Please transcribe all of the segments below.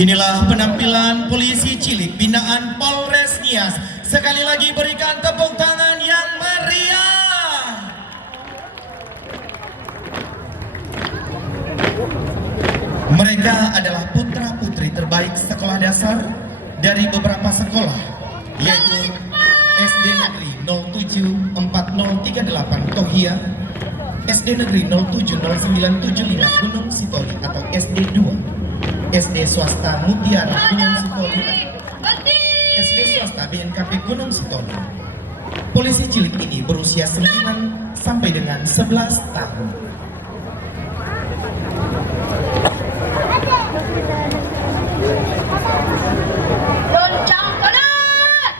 Inilah penampilan polisi cilik binaan Polres Nias. Sekali lagi berikan tepuk tangan yang meriah. Mereka adalah putra-putri terbaik sekolah dasar dari beberapa sekolah, yaitu SD Negeri 074038 Tohia, SD Negeri 070975 Gunung Sitoli atau SD 2, SD Swasta Mutiara Gunung Sitoli, SD Swasta BNKP Gunung Sitoli. Polisi cilik ini berusia 9 sampai dengan 11 tahun. Loncang kanan,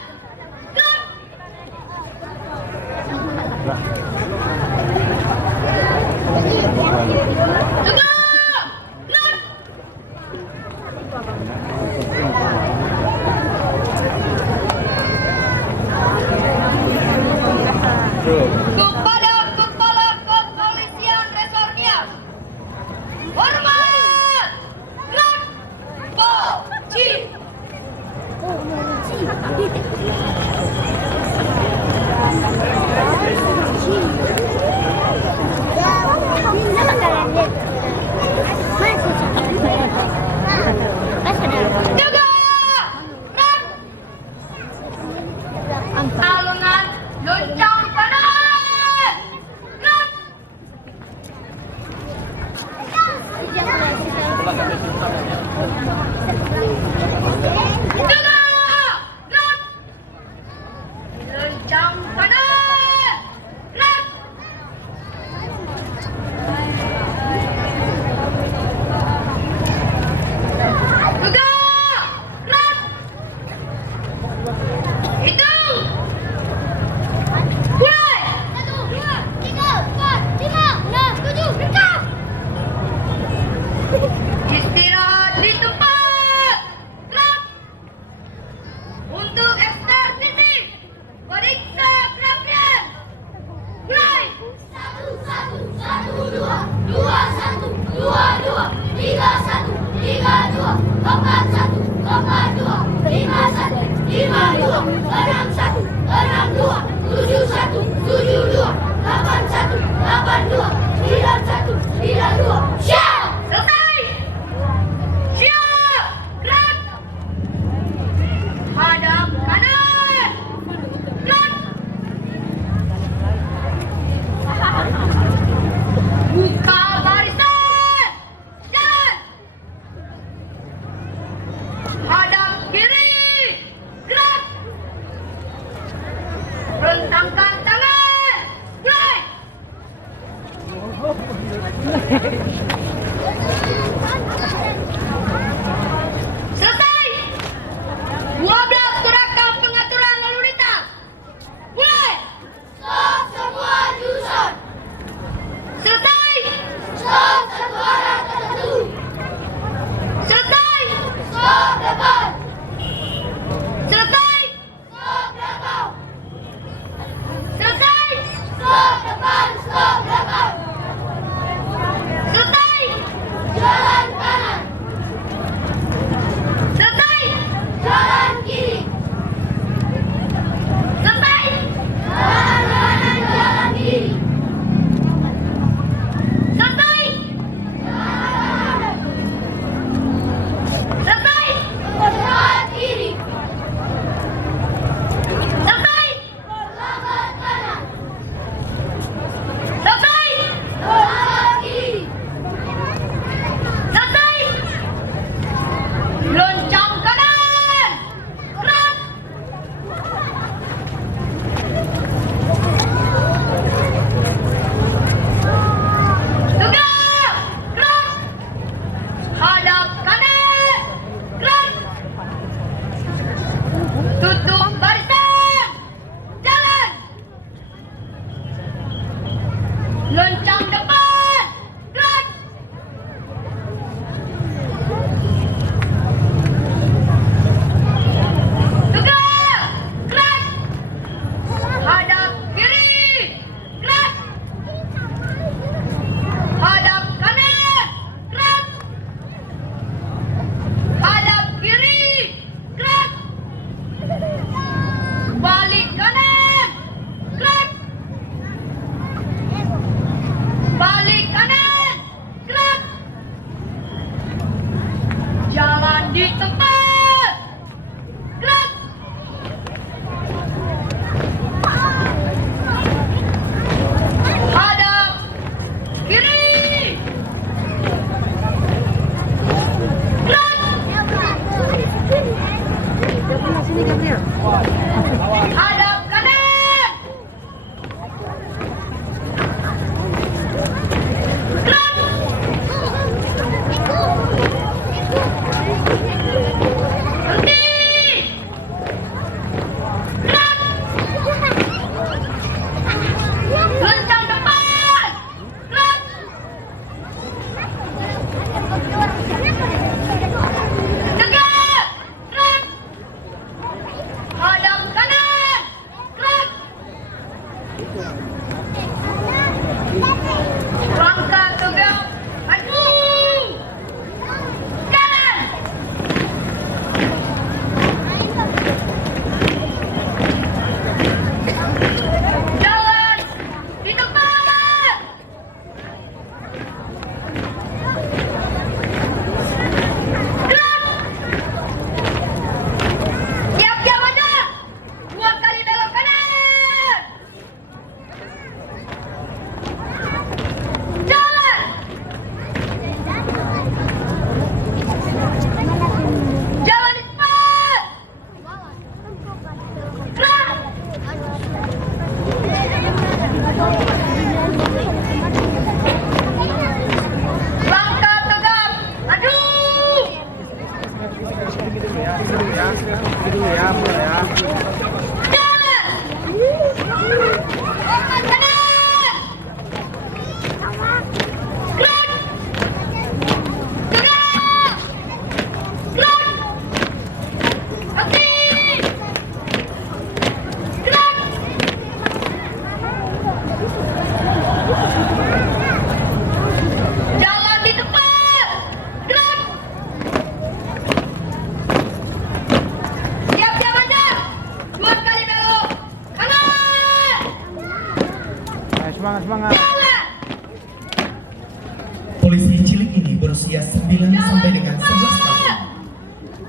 kepada Kepala Kepolisian Resor Nias, hormat, gerak, poci. Jaga, gerak, alungan, loncang kanan, gerak. Jaga, gerak, loncang kanan, gerak. Jaga, gerak. Hitung. Mulai. 1, 2, 3, 4, 5, 6, 7, berkah. Istirahat di tempat. Gerak. Untuk ekster titik. Periksa kerapian. Mulai. 1, 1, 1, 2, 2, 1, 2, 2, 3, 1, 3, 2, 4, 1, 4, 2, 5, 1, 5, 2, 6, 1, 6, 2, 7, 1, 7, 2, 8, 1, 8, 2, 9, 1, 9, 2. Siap! Selesai! Siap! Gerak! Hadap kanan! Gerak! Buka barisan! Jalan! Hadap kiri! Gerak! Rentangkan tangan! Mulai! Hadap kanan. Gerak. Berhenti. Gerak. Lencang depan. Gerak. Tegak. Gerak. Hadap kanan. Gerak. Langkah tegak. Maju. Jalan. Jalan di tempat. Gerak. Siap-siap maju. 2 kali belok kanan. Jalan. Jalan di depan. Gerak. Langkah tegap. Maju. Jalan. Kanan. Gerak. Gerak. Gerak. Berhenti. Gerak. Jalan di depan. Gerak. Siap-siap aja. 2 kali belok kanan. Semangat. Jalan. Polisi cilik ini berusia 9 sampai dengan 11 tahun.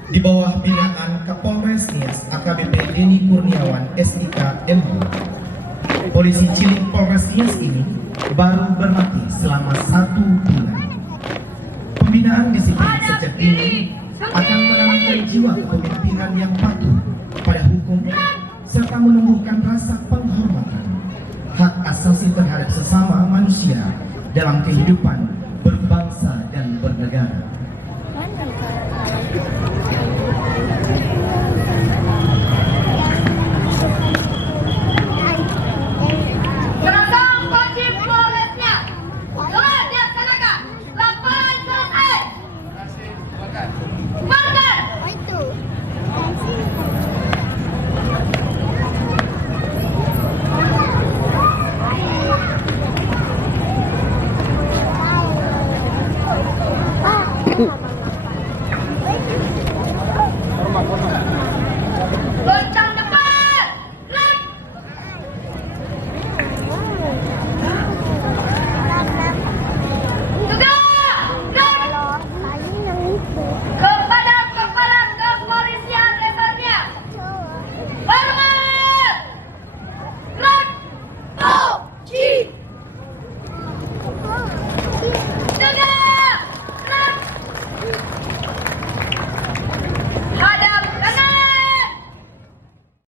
Di bawah binaan Kapolres Nias AKBP Denny Kurniawan SIK MH. Polisi cilik Polres Nias ini baru berlatih selama 1 bulan. Pembinaan disiplin sejak dini akan menanamkan jiwa kepemimpinan yang patuh pada hukum serta menumbuhkan rasa penghormatan, hak asasi terhadap sesama manusia dalam kehidupan berbangsa dan bernegara.